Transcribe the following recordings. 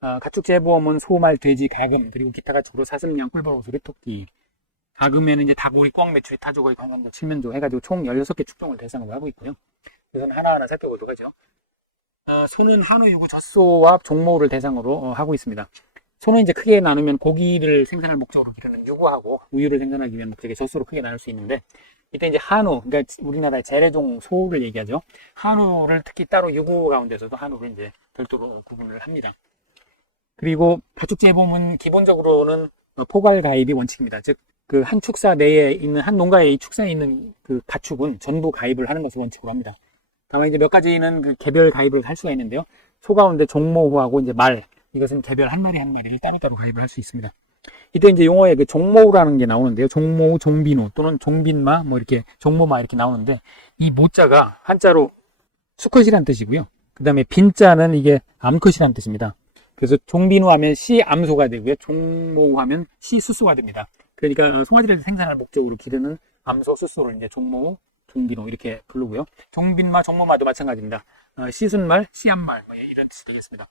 가축 재보험은 소, 말, 돼지, 가금, 그리고 기타가 주로 사슴양, 꿀벌, 오소리, 토끼. 가금에는 이제 닭, 오리, 꿩, 메추리, 타조거의, 관광도, 칠면조 해가지고 총 16개 축종을 대상으로 하고 있고요. 그래서 하나하나 살펴보도록 하죠. 소는 한우, 유구, 젖소와 종모를 대상으로 하고 있습니다. 소는 이제 크게 나누면 고기를 생산할 목적으로 기르는 유구하고 우유를 생산하기 위한 목적의 젖소로 크게 나눌 수 있는데, 이때 이제 한우, 그러니까 우리나라의 재래종 소를 얘기하죠. 한우를 특히 따로 유구 가운데서도 한우를 이제 별도로 구분을 합니다. 그리고 가축 재보험은 기본적으로는 포괄 가입이 원칙입니다. 즉, 그 한 축사 내에 있는, 한 농가의 이 축사에 있는 그 가축은 전부 가입을 하는 것을 원칙으로 합니다. 다만 이제 몇 가지는 그 개별 가입을 할 수가 있는데요. 소 가운데 종모후하고 이제 말, 이것은 개별 한 마리 한 마리를 따로따로 가입을 할 수 있습니다. 이때 이제 용어에 그 종모후라는 게 나오는데요. 종모후, 종빈후 또는 종빈마, 뭐 이렇게 종모마 이렇게 나오는데, 이 모자가 한자로 수컷이라는 뜻이고요. 그 다음에 빈자는 이게 암컷이라는 뜻입니다. 그래서 종빈후 하면 시암소가 되고요. 종모후 하면 시수소가 됩니다. 그러니까 송아지를 생산할 목적으로 기르는 암소, 수소를 이제 종모후, 종빈후 이렇게 부르고요. 종빈마, 종모마도 마찬가지입니다. 시순말, 시암말 뭐 이런 뜻이 되겠습니다.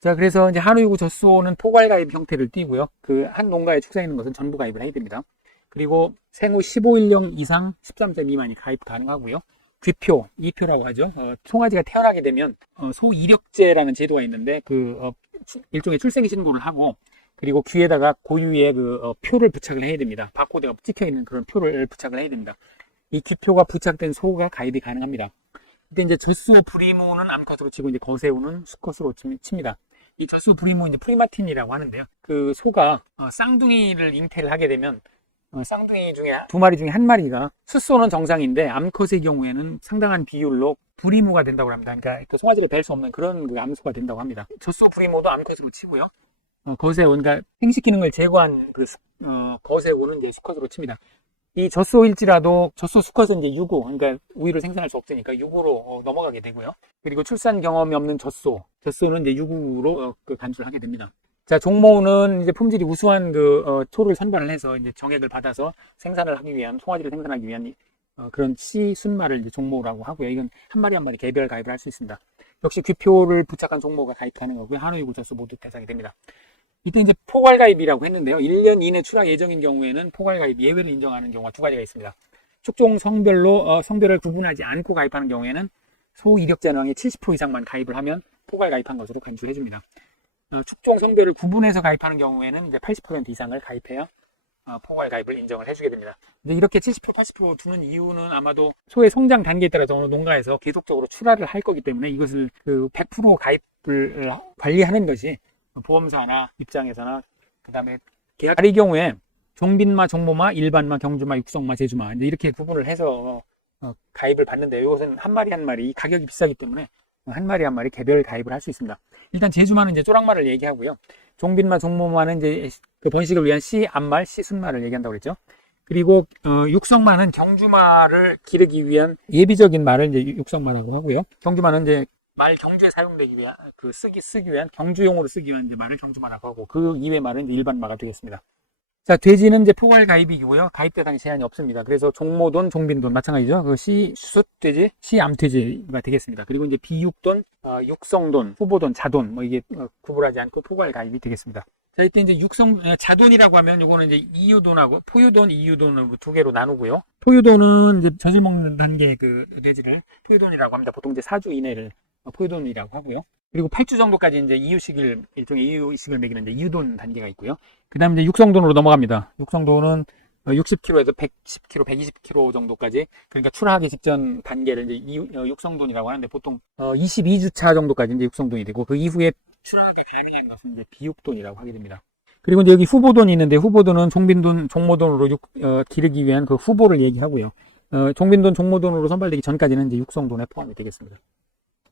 자, 그래서 이제 한우, 유구, 젖소는 포괄 가입 형태를 띠고요. 그 한 농가에 축사해 있는 것은 전부 가입을 해야 됩니다. 그리고 생후 15일령 이상 13세 미만이 가입 가능하고요. 귀표, 이표라고 하죠. 송아지가 태어나게 되면 소 이력제라는 제도가 있는데 일종의 출생 신고를 하고, 그리고 귀에다가 고유의 표를 부착을 해야 됩니다. 바코드가 찍혀 있는 그런 표를 부착을 해야 됩니다. 이 귀표가 부착된 소가 가입이 가능합니다. 이때 이제 젖소 브리무는 암컷으로 치고 이제 거세우는 수컷으로 칩니다. 이 젖소 브리무 이제 프리마틴이라고 하는데요. 그 소가 쌍둥이를 잉태를 하게 되면 쌍둥이 중에 두 마리 중에 한 마리가, 숫소는 정상인데 암컷의 경우에는 상당한 비율로 브리무가 된다고 합니다. 그러니까 그 송아지를 뵐 수 없는 그런 그 암소가 된다고 합니다. 젖소 브리무도 암컷으로 치고요. 거세우, 그러니까 생식 기능을 제거한 거세우는 이제 수컷으로 칩니다. 이 젖소일지라도 젖소 수컷은 이제 유구, 그러니까 우유를 생산할 수 없으니까 유구로 넘어가게 되고요. 그리고 출산 경험이 없는 젖소는 이제 유구로 간주를 하게 됩니다. 자, 종모는 이제 품질이 우수한 초를 선발을 해서 이제 정액을 받아서 생산을 하기 위한, 송아지를 생산하기 위한 그런 순말을 이제 종모라고 하고요. 이건 한 마리 한 마리 개별 가입을 할 수 있습니다. 역시 귀표를 부착한 종모가 가입 가능하고요. 한우, 유구, 젖소 모두 대상이 됩니다. 이때 이제 포괄 가입이라고 했는데요. 1년 이내 출하 예정인 경우에는 포괄 가입 예외를 인정하는 경우가 두 가지가 있습니다. 축종 성별로 성별을 구분하지 않고 가입하는 경우에는 소 이력 전형의 70% 이상만 가입을 하면 포괄 가입한 것으로 간주를 해줍니다. 축종 성별을 구분해서 가입하는 경우에는 이제 80% 이상을 가입해야 포괄 가입을 인정을 해주게 됩니다. 근데 이렇게 70%, 80% 두는 이유는 아마도 소의 성장 단계에 따라서 어느 농가에서 계속적으로 출하를 할 거기 때문에 이것을 100% 가입을 관리하는 것이 보험사나 입장에서나, 그 다음에 계약의 경우에 종빈마, 종모마, 일반마, 경주마, 육성마, 제주마 이렇게 구분을 해서 가입을 받는데, 이것은 한 마리 한 마리 가격이 비싸기 때문에 한 마리 한 마리 개별 가입을 할 수 있습니다. 일단 제주마는 이제 쪼랑마를 얘기하고요. 종빈마, 종모마는 이제 그 번식을 위한 시암말, 시순마를 얘기한다고 그랬죠. 그리고 육성마는 경주마를 기르기 위한 예비적인 말을 이제 육성마라고 하고요. 경주마는 이제 말 경주에 사용되기 위한 쓰기 위한 경주용으로 쓰기 위한 이제 말을 경주마라고 하고, 그 이외의 말은 이제 일반마가 되겠습니다. 자, 돼지는 이제 포괄 가입이고요. 가입 대상에 제한이 없습니다. 그래서 종모돈, 종빈돈 마찬가지죠. 숫돼지, 시암돼지가 되겠습니다. 그리고 이제 비육돈, 육성돈, 후보돈, 자돈 뭐 이게 구분하지 않고 포괄 가입이 되겠습니다. 자, 이때 이제 자돈이라고 하면 요거는 이제 이유돈하고 포유돈, 이유돈을 두 개로 나누고요. 포유돈은 이제 젖을 먹는 단계 돼지를 포유돈이라고 합니다. 보통 이제 4주 이내를 포유돈이라고 하고요. 그리고 8주 정도까지 이제 일종의 이유식을 먹이는 이제 이유돈 단계가 있고요. 그 다음에 이제 육성돈으로 넘어갑니다. 육성돈은 60kg에서 110kg, 120kg 정도까지, 그러니까 출하하기 직전 단계를 이제 육성돈이라고 하는데, 보통 22주차 정도까지 이제 육성돈이 되고, 그 이후에 출하가 가능한 것은 이제 비육돈이라고 하게 됩니다. 그리고 이제 여기 후보돈이 있는데, 후보돈은 종빈돈, 종모돈으로 기르기 위한 그 후보를 얘기하고요. 종빈돈, 종모돈으로 선발되기 전까지는 이제 육성돈에 포함이 되겠습니다.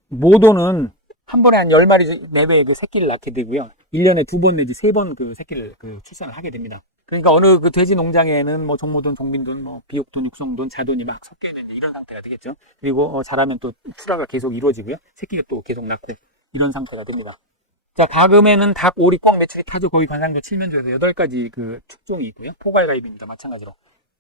모돈은 한 번에 한 10마리 내외의 그 새끼를 낳게 되고요. 1년에 2번 내지 3번 그 새끼를 출산을 하게 됩니다. 그러니까 어느 그 돼지 농장에는 뭐 종모돈, 종빈돈, 뭐 비육돈, 육성돈, 자돈이 막 섞여 있는 이런 상태가 되겠죠. 그리고 자라면 또 출하가 계속 이루어지고요. 새끼가 또 계속 낳고 이런 상태가 됩니다. 자, 가금에는 닭, 오리, 꿩, 메추리, 타조, 고기, 관상조, 칠면조에서 8가지 그 축종이 있고요. 포괄 가입입니다. 마찬가지로.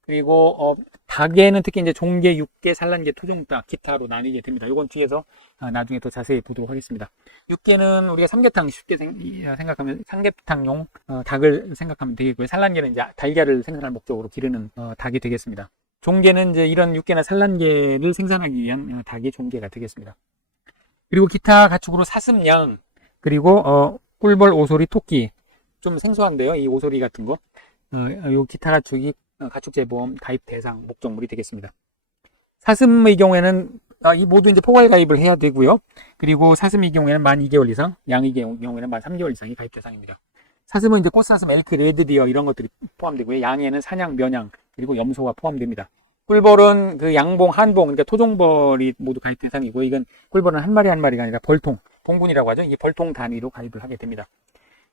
그리고 닭에는 특히 이제 종계, 육계, 산란계, 토종닭, 기타로 나뉘게 됩니다. 이건 뒤에서 나중에 더 자세히 보도록 하겠습니다. 육계는 우리가 삼계탕 쉽게 생각하면 삼계탕용 닭을 생각하면 되겠고요. 산란계는 이제 달걀을 생산할 목적으로 기르는 닭이 되겠습니다. 종계는 이제 이런 육계나 산란계를 생산하기 위한 닭이 종계가 되겠습니다. 그리고 기타 가축으로 사슴, 양, 그리고 꿀벌, 오소리, 토끼, 좀 생소한데요. 이 오소리 같은 거. 요 기타 가축이 가축재보험 가입 대상 목적물이 되겠습니다. 사슴의 경우에는 이 모두 이제 포괄 가입을 해야 되고요. 그리고 사슴의 경우에는 만 2개월 이상, 양의 경우에는 만 3개월 이상이 가입 대상입니다. 사슴은 이제 꽃사슴, 엘크, 레드디어 이런 것들이 포함되고요. 양에는 사냥, 면양, 그리고 염소가 포함됩니다. 꿀벌은 그 양봉, 한봉, 그러니까 토종벌이 모두 가입 대상이고, 이건 꿀벌은 한 마리 한 마리가 아니라 벌통, 봉분이라고 하죠. 이 벌통 단위로 가입을 하게 됩니다.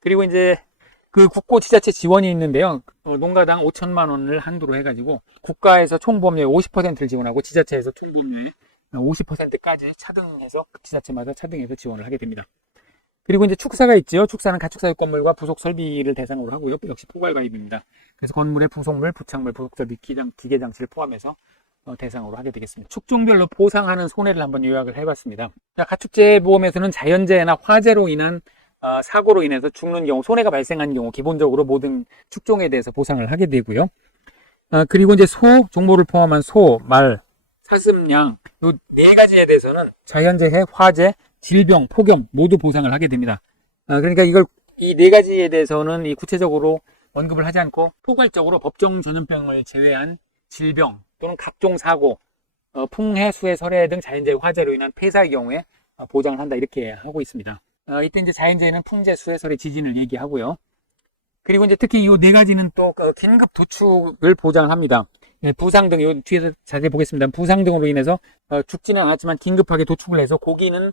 그리고 이제 그 국고 지자체 지원이 있는데요. 농가당 5천만 원을 한도로 해가지고 국가에서 총 보험료의 50%를 지원하고 지자체에서 총 보험료의 50%까지 차등해서 지자체마다 차등해서 지원을 하게 됩니다. 그리고 이제 축사가 있죠. 축사는 가축사육 건물과 부속 설비를 대상으로 하고요. 역시 포괄 가입입니다. 그래서 건물의 부속물, 부착물, 부속 설비, 기계 장치를 포함해서 대상으로 하게 되겠습니다. 축종별로 보상하는 손해를 한번 요약을 해봤습니다. 자, 가축재보험에서는 자연재해나 화재로 인한 사고로 인해서 죽는 경우, 손해가 발생한 경우 기본적으로 모든 축종에 대해서 보상을 하게 되고요. 그리고 이제 소, 종모를 포함한 소, 말, 사슴, 양, 요 네 가지에 대해서는 자연재해, 화재, 질병, 폭염 모두 보상을 하게 됩니다. 그러니까 이 네 가지에 대해서는 이 구체적으로 언급을 하지 않고 포괄적으로 법정 전염병을 제외한 질병 또는 각종 사고, 풍해, 수해, 설해 등 자연재해, 화재로 인한 폐사의 경우에 보장을 한다, 이렇게 하고 있습니다. 이때 이제 자연재해는 풍재, 수해, 설해, 지진을 얘기하고요. 그리고 이제 특히 이 네 가지는 또 긴급 도축을 보장합니다. 부상 등, 요 뒤에서 자세히 보겠습니다. 부상 등으로 인해서 죽지는 않았지만 긴급하게 도축을 해서 고기는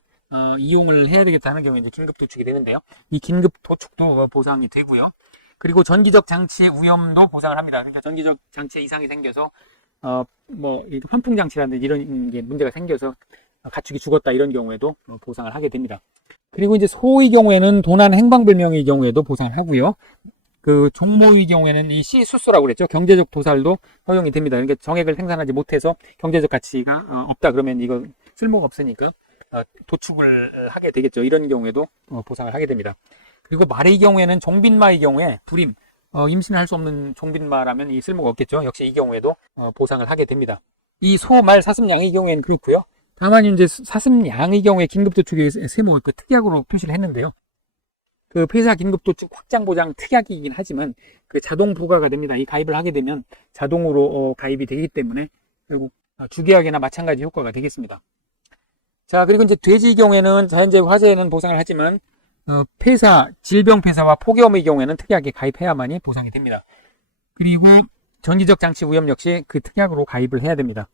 이용을 해야 되겠다는 경우에 이제 긴급 도축이 되는데요. 이 긴급 도축도 보상이 되고요. 그리고 전기적 장치의 위험도 보상을 합니다. 그러니까 전기적 장치에 이상이 생겨서 환풍 장치라든지 이런 게 문제가 생겨서 가축이 죽었다, 이런 경우에도 보상을 하게 됩니다. 그리고 이제 소의 경우에는 도난, 행방불명의 경우에도 보상을 하고요. 그 종모의 경우에는 이 시수소라고 그랬죠. 경제적 도살도 허용이 됩니다. 그러니까 정액을 생산하지 못해서 경제적 가치가 없다 그러면 이거 쓸모가 없으니까 도축을 하게 되겠죠. 이런 경우에도 보상을 하게 됩니다. 그리고 말의 경우에는 종빈마의 경우에 불임, 임신할 수 없는 종빈마라면 이 쓸모가 없겠죠. 역시 이 경우에도 보상을 하게 됩니다. 이 소, 말, 사슴, 양의 경우에는 그렇고요. 다만 이제 사슴, 양의 경우에 긴급도축의 세모 특약으로 표시를 했는데요. 그 폐사 긴급도축 확장보장 특약이긴 하지만 그 자동 부과가 됩니다. 이 가입을 하게 되면 자동으로 가입이 되기 때문에 결국 주계약이나 마찬가지 효과가 되겠습니다. 자, 그리고 이제 돼지의 경우에는 자연재해, 화재에는 보상을 하지만 폐사, 질병 폐사와 폭염의 경우에는 특약에 가입해야만이 보상이 됩니다. 그리고 전기적 장치 위험 역시 그 특약으로 가입을 해야 됩니다.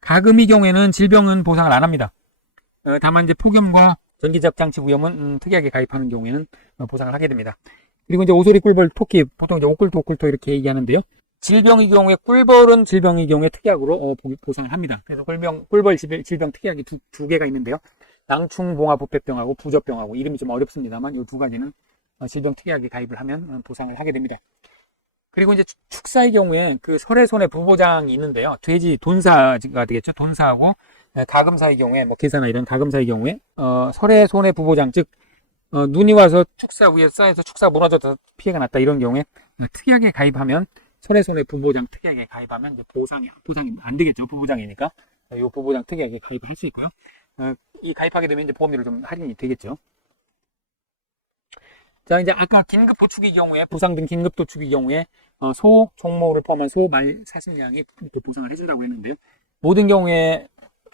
가금의 경우에는 질병은 보상을 안 합니다. 다만 이제 폭염과 전기적 장치 위험은 특약에 가입하는 경우에는 보상을 하게 됩니다. 그리고 이제 오소리, 꿀벌, 토끼, 보통 이제 오꿀토, 오꿀토 이렇게 얘기하는데요. 질병의 경우에 꿀벌은 질병의 경우에 특약으로 보상을 합니다. 그래서 꿀벌 질병 특약이 두 개가 있는데요. 낭충봉화 부패병하고 부젖병하고, 이름이 좀 어렵습니다만 이 두 가지는 질병 특약에 가입을 하면 보상을 하게 됩니다. 그리고 이제 축사의 경우에 그 설해손해 부보장이 있는데요. 돼지 돈사가 되겠죠. 돈사하고 가금사의 경우에 계사나 이런 가금사의 경우에 설해손해 부보장, 즉 눈이 와서 축사 위에 쌓여서 축사 무너져서 피해가 났다, 이런 경우에 특약에 가입하면, 설해손해 부보장 특약에 가입하면 이제 보상이 안 되겠죠. 부보장이니까 이 부보장 특약에 가입을 할 수 있고요. 이 가입하게 되면 이제 보험료를 좀 할인이 되겠죠. 자, 이제 아까 긴급 도축의 경우에, 부상 등 긴급 도축의 경우에 소, 종모를 포함한 소, 말, 사슴, 양이 보상을 해준다고 했는데요. 모든 경우에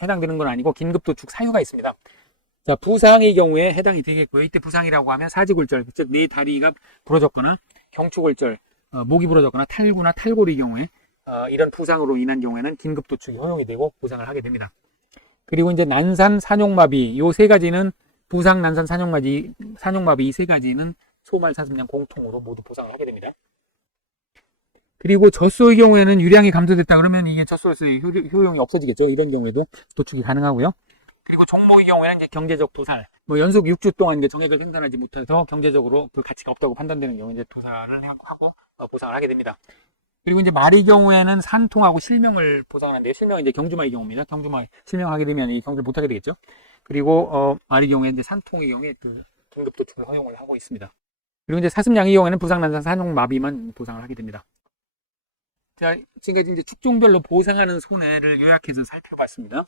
해당되는 건 아니고 긴급 도축 사유가 있습니다. 자, 부상의 경우에 해당이 되겠고요. 이때 부상이라고 하면 사지골절, 즉 네 다리가 부러졌거나 경추골절, 목이 부러졌거나 탈구나 탈골의 경우에 이런 부상으로 인한 경우에는 긴급 도축이 허용이 되고 보상을 하게 됩니다. 그리고 이제 난산, 산용마비, 요 세 가지는 부상, 난산, 산용마비 이 세 가지는 소, 말, 사슴, 양 공통으로 모두 보상을 하게 됩니다. 그리고 젖소의 경우에는 유량이 감소됐다 그러면 이게 젖소에서의 효용이 없어지겠죠. 이런 경우에도 도축이 가능하고요. 그리고 종모의 경우에는 이제 경제적 도살, 연속 6주 동안 이제 정액을 생산하지 못해서 경제적으로 그 가치가 없다고 판단되는 경우에 이제 도살을 하고 보상을 하게 됩니다. 그리고 이제 말의 경우에는 산통하고 실명을 보상하는데요. 실명은 이제 경주말의 경우입니다. 경주말 실명하게 되면 이 경주를 못하게 되겠죠. 그리고 말의 경우에 이제 산통의 경우에 그 긴급도축을 허용을 하고 있습니다. 그리고 이제 사슴양의 경우에는 부상난상 산용마비만 보상을 하게 됩니다. 자, 지금까지 이제 축종별로 보상하는 손해를 요약해서 살펴봤습니다.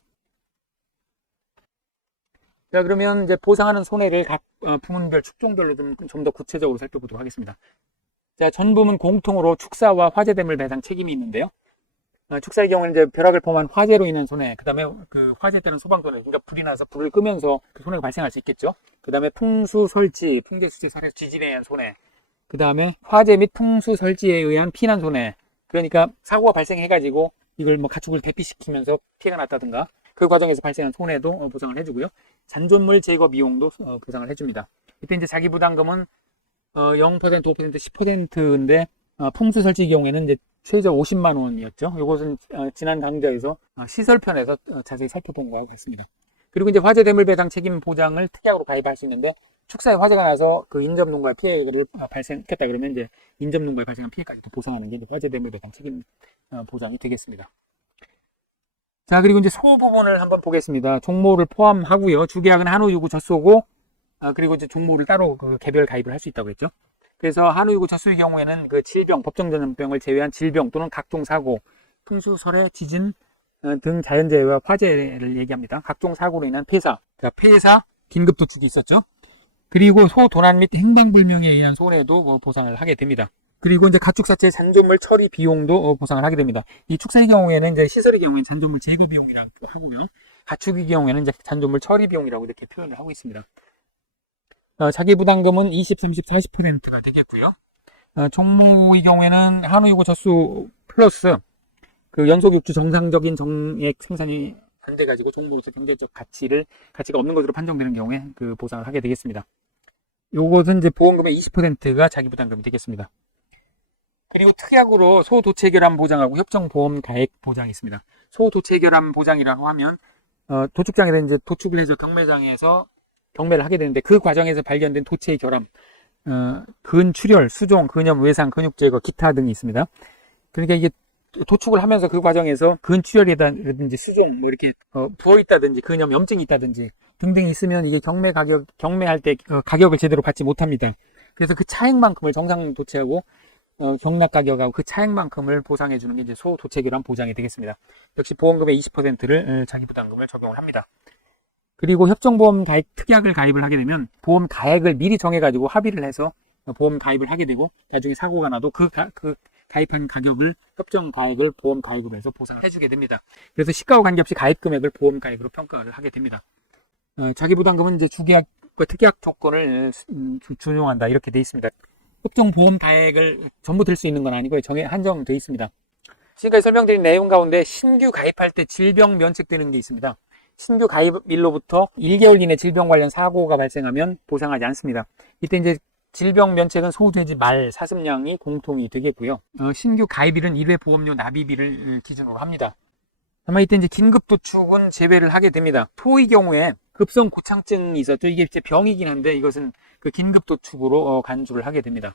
자, 그러면 이제 보상하는 손해를 각 부문별 축종별로 좀 더 구체적으로 살펴보도록 하겠습니다. 자, 전부문 공통으로 축사와 화재대물 배상 책임이 있는데요. 축사의 경우는 이제 벼락을 포함한 화재로 인한 손해, 그 다음에 그 화재 때는 소방손해, 그러니까 불이 나서 불을 끄면서 그 손해가 발생할 수 있겠죠. 그 다음에 풍수 설치, 풍계 수재 살해 지진에 의한 손해, 그 다음에 화재 및 풍수 설치에 의한 피난 손해, 그러니까 사고가 발생해가지고 이걸 뭐 가축을 대피시키면서 피해가 났다든가 그 과정에서 발생한 손해도 보상을 해주고요. 잔존물 제거 비용도 보상을 해줍니다. 이때 이제 자기부담금은 0%, 5%, 10%인데 풍수 설치 경우에는 이제 최저 50만 원이었죠. 이것은 지난 강좌에서 시설편에서 자세히 살펴본 거하고 같습니다. 그리고 이제 화재 대물 배상 책임 보장을 특약으로 가입할 수 있는데 축사에 화재가 나서 그 인접 농가의 피해를 발생했다 그러면 이제 인접 농가에 발생한 피해까지도 보상하는 게 이제 화재 대물 배상 책임 보장이 되겠습니다. 자, 그리고 이제 소 부분을 한번 보겠습니다. 종모를 포함하고요. 주계약은 한우유구 젖소고 그리고 이제 종모를 따로 그 개별 가입을 할 수 있다고 했죠. 그래서 한우유구 젖소의 경우에는 그 질병, 법정전염병을 제외한 질병 또는 각종 사고, 풍수, 설해, 지진 등 자연재해와 화재를 얘기합니다. 각종 사고로 인한 폐사, 폐사, 긴급도축이 있었죠. 그리고 소 도난 및 행방불명에 의한 손해도 보상을 하게 됩니다. 그리고 이제 가축사체 잔존물 처리 비용도 보상을 하게 됩니다. 이 축사의 경우에는 이제 시설의 경우에는 잔존물 제거 비용이라고 하고요. 가축의 경우에는 이제 잔존물 처리 비용이라고 이렇게 표현을 하고 있습니다. 자기부담금은 20, 30, 40%가 되겠고요. 종모의 경우에는 한우유구 젖소 플러스 그 연속육주 정상적인 정액 생산이 안 돼가지고 종모로서 경제적 가치가 없는 것으로 판정되는 경우에 그 보상을 하게 되겠습니다. 요것은 이제 보험금의 20%가 자기부담금이 되겠습니다. 그리고 특약으로 소도체결함 보장하고 협정보험 가액 보장이 있습니다. 소도체결함 보장이라고 하면 도축장에서 이제 도축을 해서 경매장에서 경매를 하게 되는데 그 과정에서 발견된 도체의 결함, 근출혈, 수종, 근염, 외상, 근육 제거, 기타 등이 있습니다. 그러니까 이게 도축을 하면서 그 과정에서 근출혈이라든지 수종, 뭐 이렇게 부어 있다든지 근염, 염증이 있다든지 등등이 있으면 이게 경매할 때 가격을 제대로 받지 못합니다. 그래서 그 차액만큼을 정상 도체하고 경락 가격하고 그 차액만큼을 보상해 주는 게 이제 소도체결함 보장이 되겠습니다. 역시 보험금의 20%를 자기부담금을 적용을 합니다. 그리고 협정보험 가입 특약을 가입을 하게 되면 보험 가액을 미리 정해가지고 합의를 해서 보험 가입을 하게 되고 나중에 사고가 나도 그 가입한 가격을 협정 가액을 보험 가입으로 해서 보상을 해주게 됩니다. 그래서 시가와 관계없이 가입 금액을 보험 가입으로 평가를 하게 됩니다. 자기부담금은 이제 주계약과 특약 조건을 준용한다 이렇게 돼 있습니다. 협정보험 가액을 전부 들 수 있는 건 아니고요. 한정되어 있습니다. 지금까지 설명드린 내용 가운데 신규 가입할 때 질병 면책되는 게 있습니다. 신규 가입일로부터 1개월 이내 질병 관련 사고가 발생하면 보상하지 않습니다. 이때 이제 질병 면책은 소, 돼지, 말, 사슴양이 공통이 되겠고요. 신규 가입일은 1회 보험료 납입일을 기준으로 합니다. 다만 이때 이제 긴급도축은 제외를 하게 됩니다. 소의 경우에 급성 고창증이 있었죠. 이게 이제 병이긴 한데 이것은 그 긴급도축으로 간주를 하게 됩니다.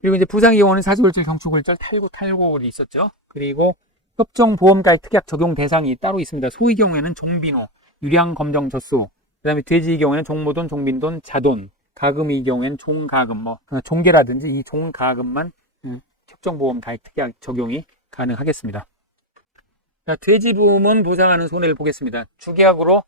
그리고 이제 부상의 경우는 사지골절, 경추골절, 탈골이 있었죠. 그리고 협정보험가입 특약 적용 대상이 따로 있습니다. 소의 경우에는 종비노, 유량검정 젖소, 그 다음에 돼지의 경우에는 종모돈, 종빈돈, 자돈, 가금의 경우에는 종가금, 종계라든지 이 종가금만 협정보험 가입 특약 적용이 가능하겠습니다. 자, 돼지 부문 보상하는 손해를 보겠습니다. 주계약으로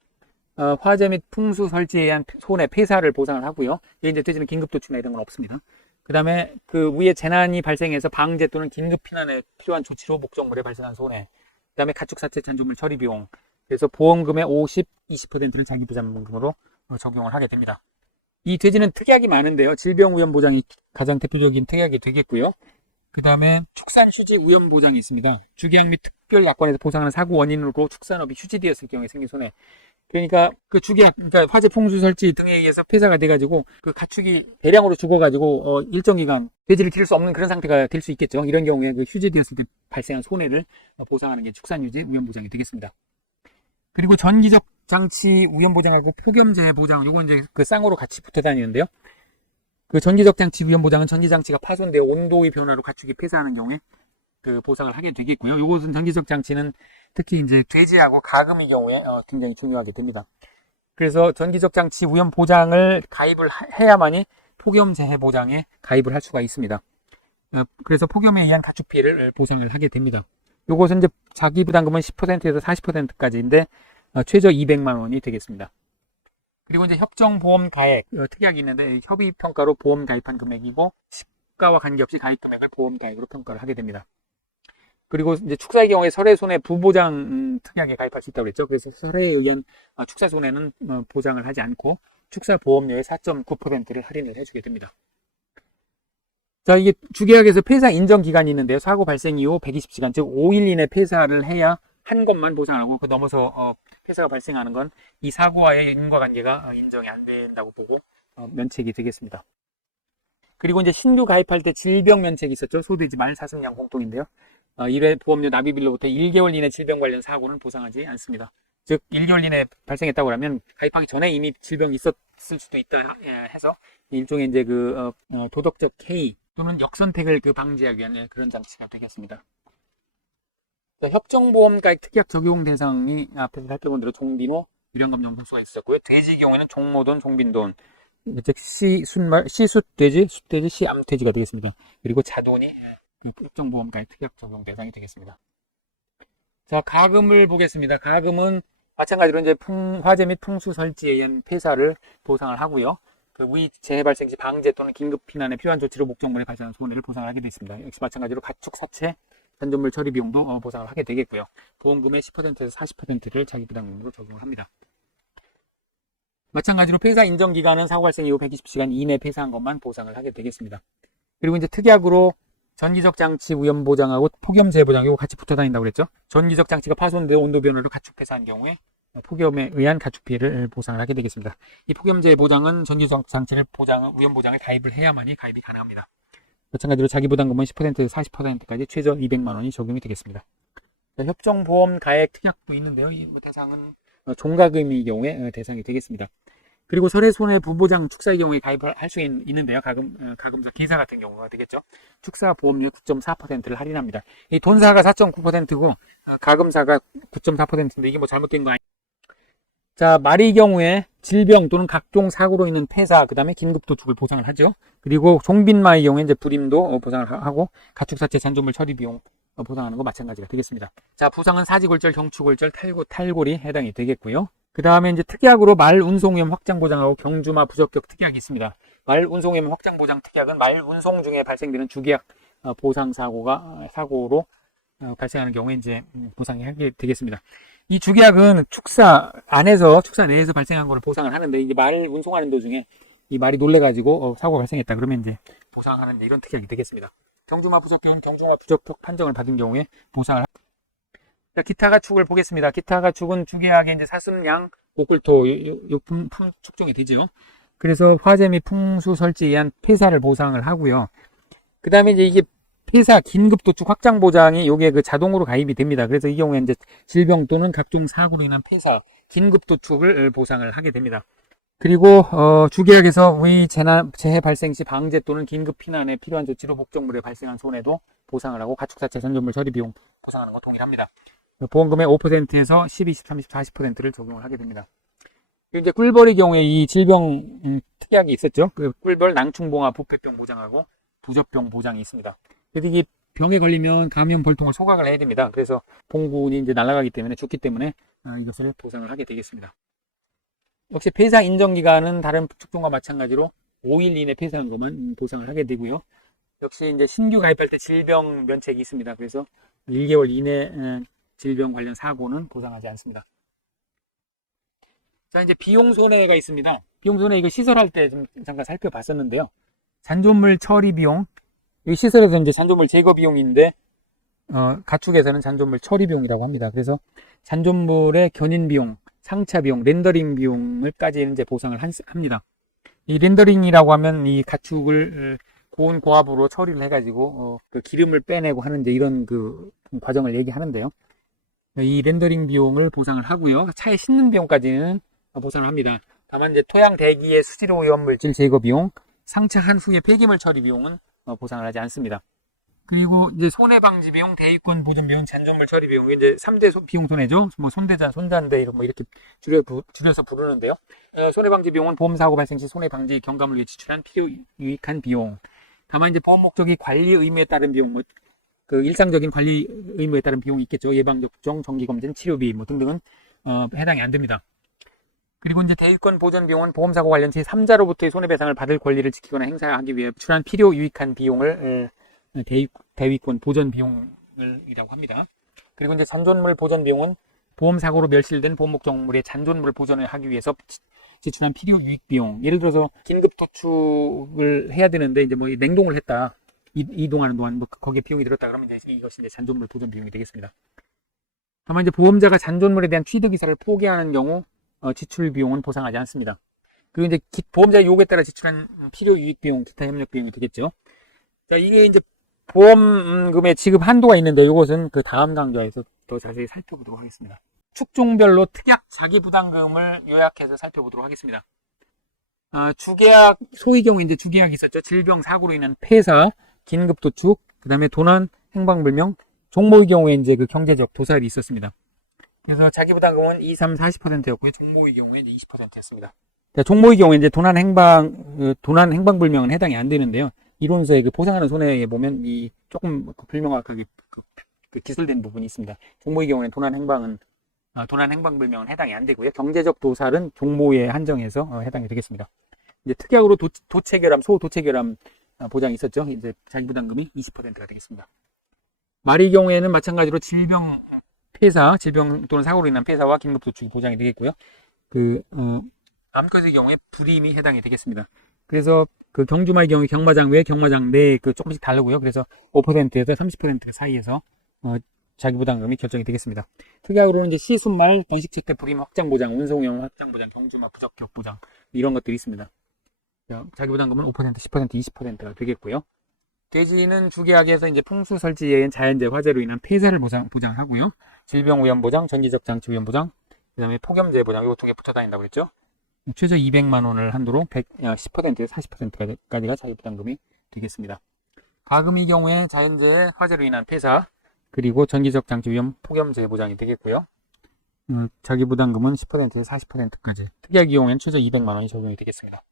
화재 및 풍수 설치에 의한 손해, 폐사를 보상을 하고요. 이제 돼지는 긴급도축이나 이런 건 없습니다. 그 다음에 그 위에 재난이 발생해서 방제 또는 긴급 피난에 필요한 조치로 목적물에 발생한 손해, 그 다음에 가축사체 잔존물 처리 비용, 그래서 보험금의 50, 20%는 자기부담금으로 적용을 하게 됩니다. 이 돼지는 특약이 많은데요. 질병위험보장이 가장 대표적인 특약이 되겠고요. 그 다음에 축산휴지 위험보장이 있습니다. 주계약 및 특별약관에서 보상하는 사고 원인으로 축산업이 휴지되었을 경우에 생긴 손해. 그러니까 그 주계약, 그러니까 화재, 풍수 설치 등에 의해서 폐사가 돼가지고 그 가축이 대량으로 죽어가지고 일정 기간 돼지를 기를 수 없는 그런 상태가 될 수 있겠죠. 이런 경우에 그 휴지되었을 때 발생한 손해를 보상하는 게 축산휴지 위험보장이 되겠습니다. 그리고 전기적 장치 위험보장하고 폭염재해 보장, 요거 이제 그 쌍으로 같이 붙어 다니는데요. 그 전기적 장치 위험보장은 전기장치가 파손되어 온도의 변화로 가축이 폐사하는 경우에 그 보상을 하게 되겠고요. 이것은 전기적 장치는 특히 이제 돼지하고 가금의 경우에 굉장히 중요하게 됩니다. 그래서 전기적 장치 위험 보장을 가입을 해야만이 폭염 재해 보장에 가입을 할 수가 있습니다. 그래서 폭염에 의한 가축 피해를 보상을 하게 됩니다. 요것은 이제 자기 부담금은 10%에서 40%까지인데 최저 200만 원이 되겠습니다. 그리고 이제 협정 보험 가액 특약이 있는데 협의 평가로 보험 가입한 금액이고 시가와 관계없이 가입 금액을 보험 가액으로 평가를 하게 됩니다. 그리고 이제 축사의 경우에 설해 손해 부보장 특약에 가입할 수 있다고 그랬죠. 그래서 설해에 의한 축사 손해는 보장을 하지 않고 축사 보험료의 4.9%를 할인을 해주게 됩니다. 자, 이게 주계약에서 폐사 인정 기간이 있는데요. 사고 발생 이후 120시간, 즉 5일 이내 폐사를 해야 한 것만 보상을 하고 그 넘어서 폐사가 발생하는 건 이 사고와의 인과관계가 인정이 안 된다고 보고 면책이 되겠습니다. 그리고 이제 신규 가입할 때 질병 면책이 있었죠. 소돼지 말 사슴양 공통인데요. 1회 보험료 납입일로부터 1개월 이내 질병 관련 사고는 보상하지 않습니다. 즉 1개월 이내 발생했다고 하면 가입하기 전에 이미 질병이 있었을 수도 있다 해서 일종의 이제 그 도덕적 해이 또는 역선택을 방지하기 위한 그런 장치가 되겠습니다. 협정보험 가입 특약 적용 대상이 앞에서 살펴본 대로 종비노, 유량검정 공수가 있었고요. 돼지 경우에는 종모돈, 종빈돈, 즉 시순말, 시숫돼지, 숫돼지, 시암돼지가 되겠습니다. 그리고 자돈이 협정보험 가입 특약 적용 대상이 되겠습니다. 자, 가금을 보겠습니다. 가금은 마찬가지로 이제 화재 및 풍수 설치에 의한 폐사를 보상을 하고요. 그 위 재해 발생 시 방제 또는 긴급 피난에 필요한 조치로 목적물에 발생한 손해를 보상을 하게 되어 있습니다. 역시 마찬가지로 가축 사체 산전물 처리 비용도 보상을 하게 되겠고요. 보험금의 10%에서 40%를 자기 부담금으로 적용을 합니다. 마찬가지로 폐사 인정 기간은 사고 발생 이후 120시간 이내 폐사한 것만 보상을 하게 되겠습니다. 그리고 이제 특약으로 전기적 장치 위험 보장하고 폭염 재해 보장 이거 같이 붙어 다닌다고 그랬죠. 전기적 장치가 파손되어 온도 변화로 가축 폐사한 경우에 폭염에 의한 가축 피해를 보상을 하게 되겠습니다. 이 폭염 재해 보장은 전기적 장치를 위험 보장을 가입을 해야만이 가입이 가능합니다. 마찬가지로 자기 부담금은 10%에서 40%까지 최저 200만 원이 적용이 되겠습니다. 협정보험 가액 특약도 있는데요. 이 대상은 종가금의 경우에 대상이 되겠습니다. 그리고 설해 손해 부보장 축사의 경우에 가입을 할 수 있는데요. 가금자 계사 같은 경우가 되겠죠. 축사 보험료 9.4%를 할인합니다. 이 돈사가 4.9%고 가금사가 9.4%인데 이게 뭐 잘못된 거 아니에요. 자, 말의 경우에 질병 또는 각종 사고로 인한 폐사, 그 다음에 긴급도축을 보상을 하죠. 그리고 종빈마의 경우에 이제 불임도 보상을 하고 가축사체 산조물 처리 비용 보상하는 거 마찬가지가 되겠습니다. 자, 부상은 사지골절, 경추골절, 탈골이 해당이 되겠고요. 그 다음에 이제 특약으로 말 운송위험 확장 보장하고 경주마 부적격 특약이 있습니다. 말 운송위험 확장 보장 특약은 말 운송 중에 발생되는 주계약 보상 사고로 발생하는 경우에 이제 보상이 하게 되겠습니다. 이 주계약은 축사 내에서 발생한 거를 보상을 하는데 이제 말 운송하는 도중에 이 말이 놀래가지고 사고가 발생했다 그러면 이제 보상하는데 이런 특약이 되겠습니다. 경주마 부적격은 경주마 부적격 판정을 받은 경우에 보상을. 자, 기타 가축을 보겠습니다. 기타 가축은 주계약에 이제 사슴, 양, 오끌토 축종이 되죠. 그래서 화재 및 풍수 설치에 의한 폐사를 보상을 하고요. 그 다음에 이제 이게 폐사, 긴급도축 확장 보장이 요게 자동으로 가입이 됩니다. 그래서 이 경우에 이제 질병 또는 각종 사고로 인한 폐사, 긴급도축을 보상을 하게 됩니다. 그리고 주계약에서 위 재해 발생 시 방제 또는 긴급 피난에 필요한 조치로 목적물에 발생한 손해도 보상을 하고 가축사체 산전물 처리 비용 보상하는 거 동일합니다. 보험금의 5%에서 10, 20, 30, 40%를 적용을 하게 됩니다. 이제 꿀벌의 경우에 이 질병 특약이 있었죠. 그 꿀벌 낭충봉화 부패병 보장하고 부접병 보장이 있습니다. 그래서 이게 병에 걸리면 감염 벌통을 소각을 해야 됩니다. 그래서 봉군이 이제 날아가기 때문에 죽기 때문에 이것을 보상을 하게 되겠습니다. 역시 폐사 인정 기간은 다른 축종과 마찬가지로 5일 이내 폐사한 것만 보상을 하게 되고요. 역시 이제 신규 가입할 때 질병 면책이 있습니다. 그래서 1개월 이내 질병 관련 사고는 보상하지 않습니다. 자, 이제 비용 손해가 있습니다. 비용 손해 이거 시설할 때 좀 잠깐 살펴봤었는데요. 잔존물 처리 비용, 이 시설에서 이제 잔존물 제거 비용인데 가축에서는 잔존물 처리 비용이라고 합니다. 그래서 잔존물의 견인 비용, 상차 비용, 렌더링 비용을까지 이제 보상을 합니다. 이 렌더링이라고 하면 이 가축을 고온 고압으로 처리를 해가지고 그 기름을 빼내고 하는 이제 이런 그 과정을 얘기하는데요. 이 렌더링 비용을 보상을 하고요. 차에 싣는 비용까지는 보상을 합니다. 다만 이제 토양 대기의 수질 오염 물질 제거 비용, 상차한 후에 폐기물 처리 비용은 보상을 하지 않습니다. 그리고 이제 손해방지 비용, 대위권 보전 비용, 잔존물 처리 비용, 이제 3대 비용 손해죠. 뭐 손대잔, 손잔대 이런 뭐 이렇게 줄여서 부르는데요. 손해방지 비용은 보험사고 발생 시 손해방지 경감을 위해 지출한 필요 유익한 비용. 다만 이제 보험 목적이 관리 의무에 따른 비용, 뭐 그 일상적인 관리 의무에 따른 비용이 있겠죠. 예방접종, 정기검진, 치료비 뭐 등등은 해당이 안 됩니다. 그리고 이제 대위권 보전 비용은 보험사고 관련 제3자로부터의 손해배상을 받을 권리를 지키거나 행사하기 위해 지출한 필요 유익한 비용을 대위권 보전 비용이라고 합니다. 그리고 이제 잔존물 보전 비용은 보험사고로 멸실된 보험 목적물의 잔존물 보전을 하기 위해서 지출한 필요 유익 비용. 예를 들어서 긴급 도축을 해야 되는데 이제 뭐 냉동을 했다. 이동하는 동안 뭐 거기에 비용이 들었다 그러면 이제 이것이 이제 잔존물 보전 비용이 되겠습니다. 다만 이제 보험자가 잔존물에 대한 취득 이사를 포기하는 경우 지출 비용은 보상하지 않습니다. 그리고 이제 보험자의 요구에 따라 지출한 필요 유익 비용, 기타 협력 비용이 되겠죠. 자, 이게 이제 보험금의 지급 한도가 있는데 이것은 그 다음 강좌에서 더 자세히 살펴보도록 하겠습니다. 축종별로 특약 자기부담금을 요약해서 살펴보도록 하겠습니다. 주계약, 소위 경우 이제 주계약이 있었죠. 질병, 사고로 인한 폐사, 긴급도축, 그 다음에 도난, 행방불명, 종모의 경우에 이제 그 경제적 도살이 있었습니다. 그래서 자기부담금은 2, 3, 40%였고요. 종모의 경우에 이제 20%였습니다. 종모의 경우에 이제 도난, 행방불명은 해당이 안 되는데요. 이론서에 그 보상하는 손해에 보면 이 조금 불명확하게 기술된 부분이 있습니다. 종모의 경우에는 도난, 행방불명은 해당이 안 되고요. 경제적 도살은 종모에 한정해서 해당이 되겠습니다. 이제 특약으로 도체결함, 소도체결함 보장이 있었죠. 이제 자기부담금이 20%가 되겠습니다. 말의 경우에는 마찬가지로 질병 또는 사고로 인한 폐사와 긴급도축이 보장이 되겠고요. 암컷의 경우에 불임이 해당이 되겠습니다. 그래서 그 경주마의 경우에 경마장 외, 경마장 내 조금씩 다르고요. 그래서 5%에서 30% 사이에서 자기부담금이 결정이 되겠습니다. 특약으로는 이제 시순말, 번식채택 불임 확장보장, 운송형 확장보장, 경주마 부적격 보장 이런 것들이 있습니다. 자기부담금은 5%, 10%, 20%가 되겠고요. 돼지는 주계약에서 이제 풍수설지에 자연재 화재로 인한 폐사를 보장하고요. 질병위험 보장, 전기적 장치 위험 보장, 그 다음에 폭염재 보장, 이거 두 개 붙여 다닌다고 그랬죠. 최저 200만 원을 한도로 10%에서 40%까지가 자기부담금이 되겠습니다. 가금의 경우에 자연재해, 화재로 인한 폐사, 그리고 전기적 장치 위험, 폭염재 보장이 되겠고요. 자기부담금은 10%에서 40%까지. 특약의 경우에는 최저 200만 원이 적용이 되겠습니다.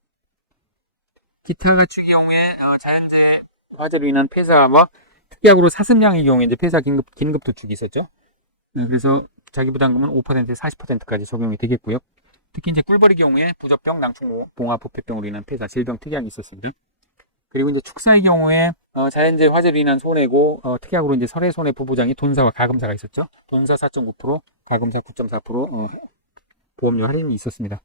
기타 가축의 경우에 자연재해, 화재로 인한 폐사와 특약으로 사슴양의 경우에 이제 폐사 긴급 도축이 있었죠. 그래서 자기부담금은 5%에서 40%까지 적용이 되겠고요. 특히 이제 꿀벌의 경우에 부적병, 낭충, 봉화, 부패병으로 인한 폐사, 질병 특약이 있었습니다. 그리고 이제 축사의 경우에 자연재해 화재로 인한 손해고 특약으로 이제 설해 손해 부부장이 돈사와 가금사가 있었죠. 돈사 4.9%, 가금사 9.4% 보험료 할인이 있었습니다.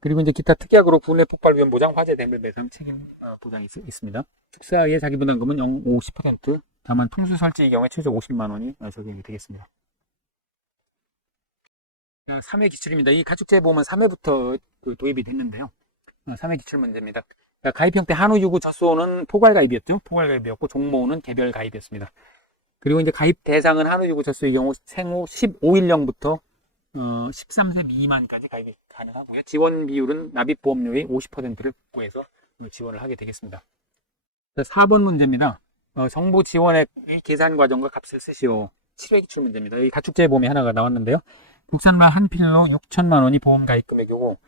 그리고 이제 기타 특약으로 분해 폭발 위험 보장, 화재 대물 배상 책임 보장이 있습니다. 축사의 자기부담금은 50%, 다만 풍수 설치의 경우에 최소 50만 원이 적용이 되겠습니다. 3회 기출입니다. 이 가축재보험은 3회부터 도입이 됐는데요. 3회 기출 문제입니다. 가입 형태 한우, 유구, 젖소는 포괄 가입이었죠. 포괄 가입이었고 종모는 개별 가입이었습니다. 그리고 이제 가입 대상은 한우, 유구, 젖소의 경우 생후 15일령부터 13세 미만까지 가입이 가능하고요. 지원 비율은 납입 보험료의 50%를 국고해서 지원을 하게 되겠습니다. 4번 문제입니다. 정부 지원액의 계산 과정과 값을 쓰시오. 7회 기출 문제입니다. 이 가축재보험이 하나가 나왔는데요. 국산말 한 필로 6천만 원이 보험 가입 금액이고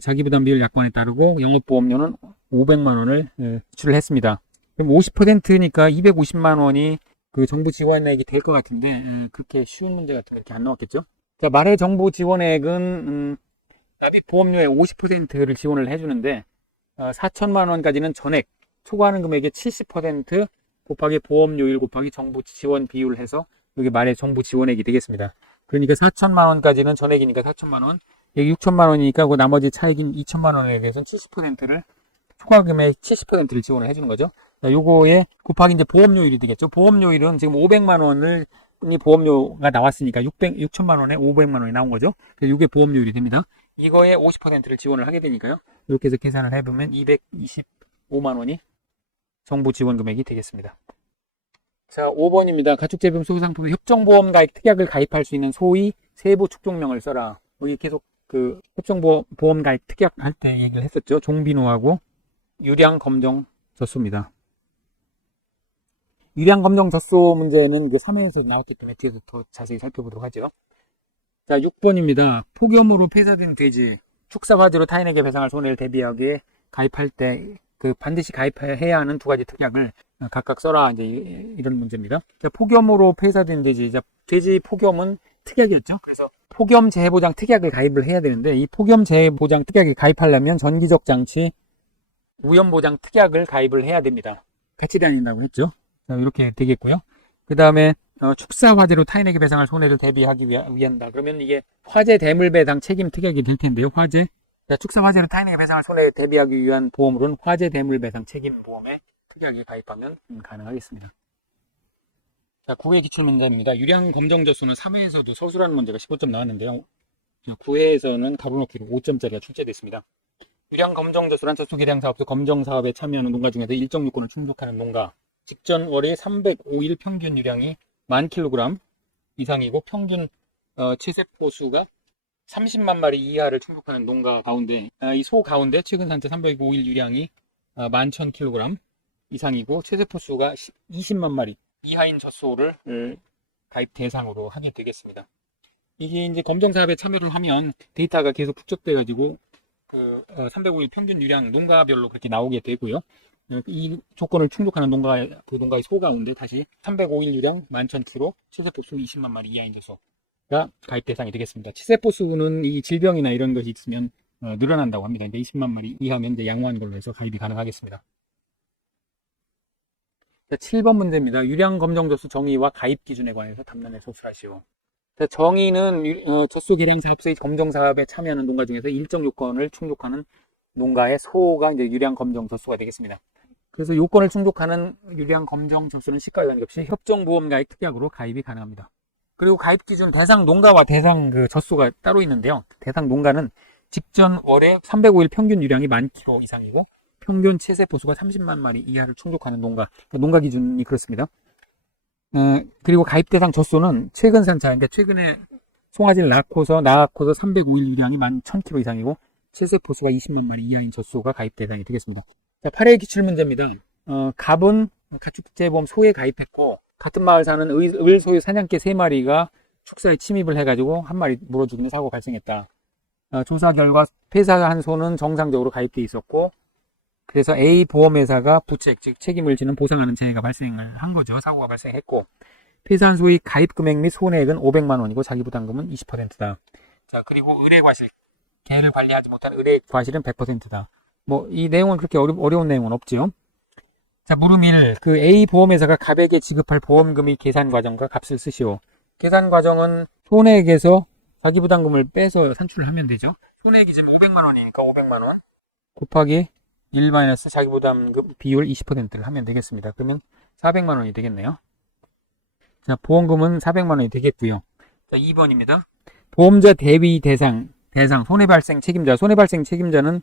자기부담 비율 약관에 따르고 영업보험료는 500만 원을 지출을 했습니다. 그럼 50%니까 250만 원이 그 정부 지원액이 될 것 같은데 그렇게 쉬운 문제 같은 거 이렇게 안 나왔겠죠? 자, 말의 정부 지원액은 납입 보험료의 50%를 지원을 해주는데 4천만 원까지는 전액 초과하는 금액의 70% 곱하기 보험료율 곱하기 정부 지원 비율을 해서 여기 말의 정부 지원액이 되겠습니다. 그러니까 4천만 원까지는 전액이니까 4천만 원, 여기 6천만 원이니까 그 나머지 차액인 2천만 원에 대해서는 70%를 초과금의 70%를 지원을 해주는 거죠. 자, 요거에 곱하기 이제 보험료율이 되겠죠. 보험료율은 지금 500만 원을 이 보험료가 나왔으니까 6천만 원에 500만 원이 나온 거죠. 그래서 이게 보험료율이 됩니다. 이거에 50%를 지원을 하게 되니까요. 이렇게 해서 계산을 해보면 225만 원이 정부 지원 금액이 되겠습니다. 자, 5번입니다. 가축재보험 소유상품의 협정보험 가입 특약을 가입할 수 있는 소위 세부 축종명을 써라. 여기 계속 그 협정보험 가입 특약 할 때 얘기를 했었죠. 종비누하고 유량 검정 젖소입니다. 유량 검정 젖소 문제는 그 3회에서 나왔기 때문에 뒤에서 더 자세히 살펴보도록 하죠. 자, 6번입니다. 폭염으로 폐사된 돼지, 축사 화재로 타인에게 배상할 손해를 대비하기에 가입할 때 그 반드시 가입해야 하는 두 가지 특약을 각각 써라. 이제 이런 문제입니다. 자, 폭염으로 폐사된 돼지. 자, 돼지 폭염은 특약이었죠. 그래서 폭염 재해보장 특약을 가입을 해야 되는데 이 폭염 재해보장 특약을 가입하려면 전기적 장치 위험보장 특약을 가입을 해야 됩니다. 같이 다닌다고 했죠. 자, 이렇게 되겠고요. 그 다음에 축사 화재로 타인에게 배상할 손해를 대비하기 위한다. 그러면 이게 화재 대물 배상 책임 특약이 될 텐데요. 화재. 자, 축사 화재로 타인에게 배상할 손해를 대비하기 위한 보험으로는 화재 대물 배상 책임 보험에 특약이 가입하면 가능하겠습니다. 자, 9회 기출문제입니다. 유량 검정 젖소는 3회에서도 서술하는 문제가 15점 나왔는데요. 9회에서는 가로놓기로 5점짜리가 출제됐습니다. 유량 검정 젖소란 젖소 개량 사업소 검정 사업에 참여하는 농가 중에서 일정 요건을 충족하는 농가. 직전 월에 305일 평균 유량이 10,000kg 이상이고 평균 체세포 수가 30만 마리 이하를 충족하는 농가 가운데 이 소 가운데 최근 산자 305일 유량이 11,000kg 이상이고 체세포 수가 20만 마리 이하인 젖소를 가입 대상으로 하게 되겠습니다. 이게 이제 검정 사업에 참여를 하면 데이터가 계속 축적돼 가지고 그 305일 평균 유량 농가별로 그렇게 나오게 되고요. 이 조건을 충족하는 농가의 소 가운데 다시 305일 유량 11,000kg 체세포 수 20만 마리 이하인 젖소가 가입 대상이 되겠습니다. 체세포 수는 이 질병이나 이런 것이 있으면 늘어난다고 합니다. 이제 20만 마리 이하면 이제 양호한 걸로 해서 가입이 가능하겠습니다. 자, 7번 문제입니다. 유량 검정 젖소 정의와 가입 기준에 관해서 답란에 서술하시오. 자, 정의는 젖소 개량 사업소의 검정 사업에 참여하는 농가 중에서 일정 요건을 충족하는 농가의 소가 이제 유량 검정 젖소가 되겠습니다. 그래서 요건을 충족하는 유량 검정 젖소는 시가에 관계없이 협정보험 가입 특약으로 가입이 가능합니다. 그리고 가입 기준 대상 농가와 대상 그 젖소가 따로 있는데요. 대상 농가는 직전 월에 305일 평균 유량이 10,000kg 이상이고 평균 체세포 수가 30만 마리 이하를 충족하는 농가. 농가 기준이 그렇습니다. 그리고 가입 대상 젖소는 최근 산차, 그러니까 최근에 송아지를 낳고서 305일 유량이 11,000kg 이상이고 체세포 수가 20만 마리 이하인 젖소가 가입 대상이 되겠습니다. 자, 8회 기출문제입니다. 갑은 가축재보험 소에 가입했고 같은 마을 사는 을 소유 사냥개 3마리가 축사에 침입을 해가지고 한 마리 물어 죽는 사고 발생했다. 조사 결과 폐사한 소는 정상적으로 가입돼 있었고 그래서 A 보험회사가 부책, 즉 책임을 지는 보상하는 재해가 발생을 한 거죠. 사고가 발생했고 폐사한 소의 가입 금액 및 손해액은 500만 원이고 자기 부담금은 20%다. 자, 그리고 의뢰과실, 개를 관리하지 못한 의뢰과실은 100%다. 뭐 이 내용은 그렇게 어려운 내용은 없지요. 자, 물음 1. 그 A 보험회사가 갑에게 지급할 보험금의 계산 과정과 값을 쓰시오. 계산 과정은 손해액에서 자기 부담금을 빼서 산출을 하면 되죠. 손해액이 지금 500만 원이니까 500만 원 곱하기 1 마이너스 자기 부담금 비율 20%를 하면 되겠습니다. 그러면 400만 원이 되겠네요. 자, 보험금은 400만 원이 되겠고요. 자, 2번입니다. 보험자 대위 대상 손해발생 책임자. 손해발생 책임자는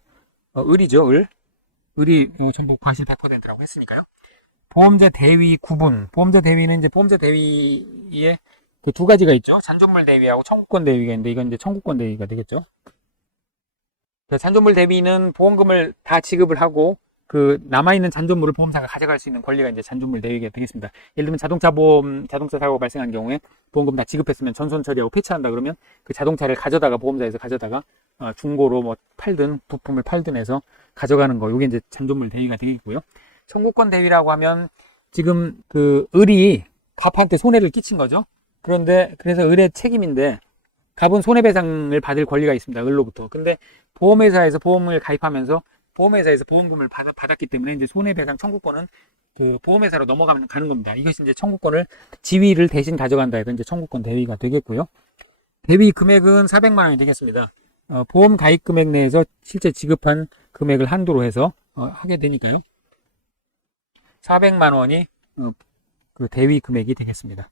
을이죠. 을이 전부 과실 100%라고 했으니까요. 보험자 대위 구분. 보험자 대위는 이제 보험자 대위에 그 두 가지가 있죠. 잔존물 대위하고 청구권 대위가 있는데 이건 이제 청구권 대위가 되겠죠. 잔존물 대위는 보험금을 다 지급을 하고 그 남아있는 잔존물을 보험사가 가져갈 수 있는 권리가 이제 잔존물 대위가 되겠습니다. 예를 들면 자동차 사고가 발생한 경우에 보험금 다 지급했으면 전손 처리하고 폐차한다 그러면 그 자동차를 보험사에서 가져다가 중고로 뭐 팔든 부품을 팔든 해서 가져가는 거. 요게 이제 잔존물 대위가 되겠고요. 청구권 대위라고 하면 지금 그 을이 갑한테 손해를 끼친 거죠. 그래서 을의 책임인데 갑은 손해배상을 받을 권리가 있습니다. 을로부터. 근데 보험회사에서 보험을 가입하면서 보험회사에서 보험금을 받았기 때문에 이제 손해배상 청구권은 그 보험회사로 가는 겁니다. 이것이 이제 청구권을 지위를 대신 가져간다 해서 이제 청구권 대위가 되겠고요. 대위 금액은 400만 원이 되겠습니다. 보험 가입 금액 내에서 실제 지급한 금액을 한도로 해서 하게 되니까요. 400만 원이 그 대위 금액이 되겠습니다.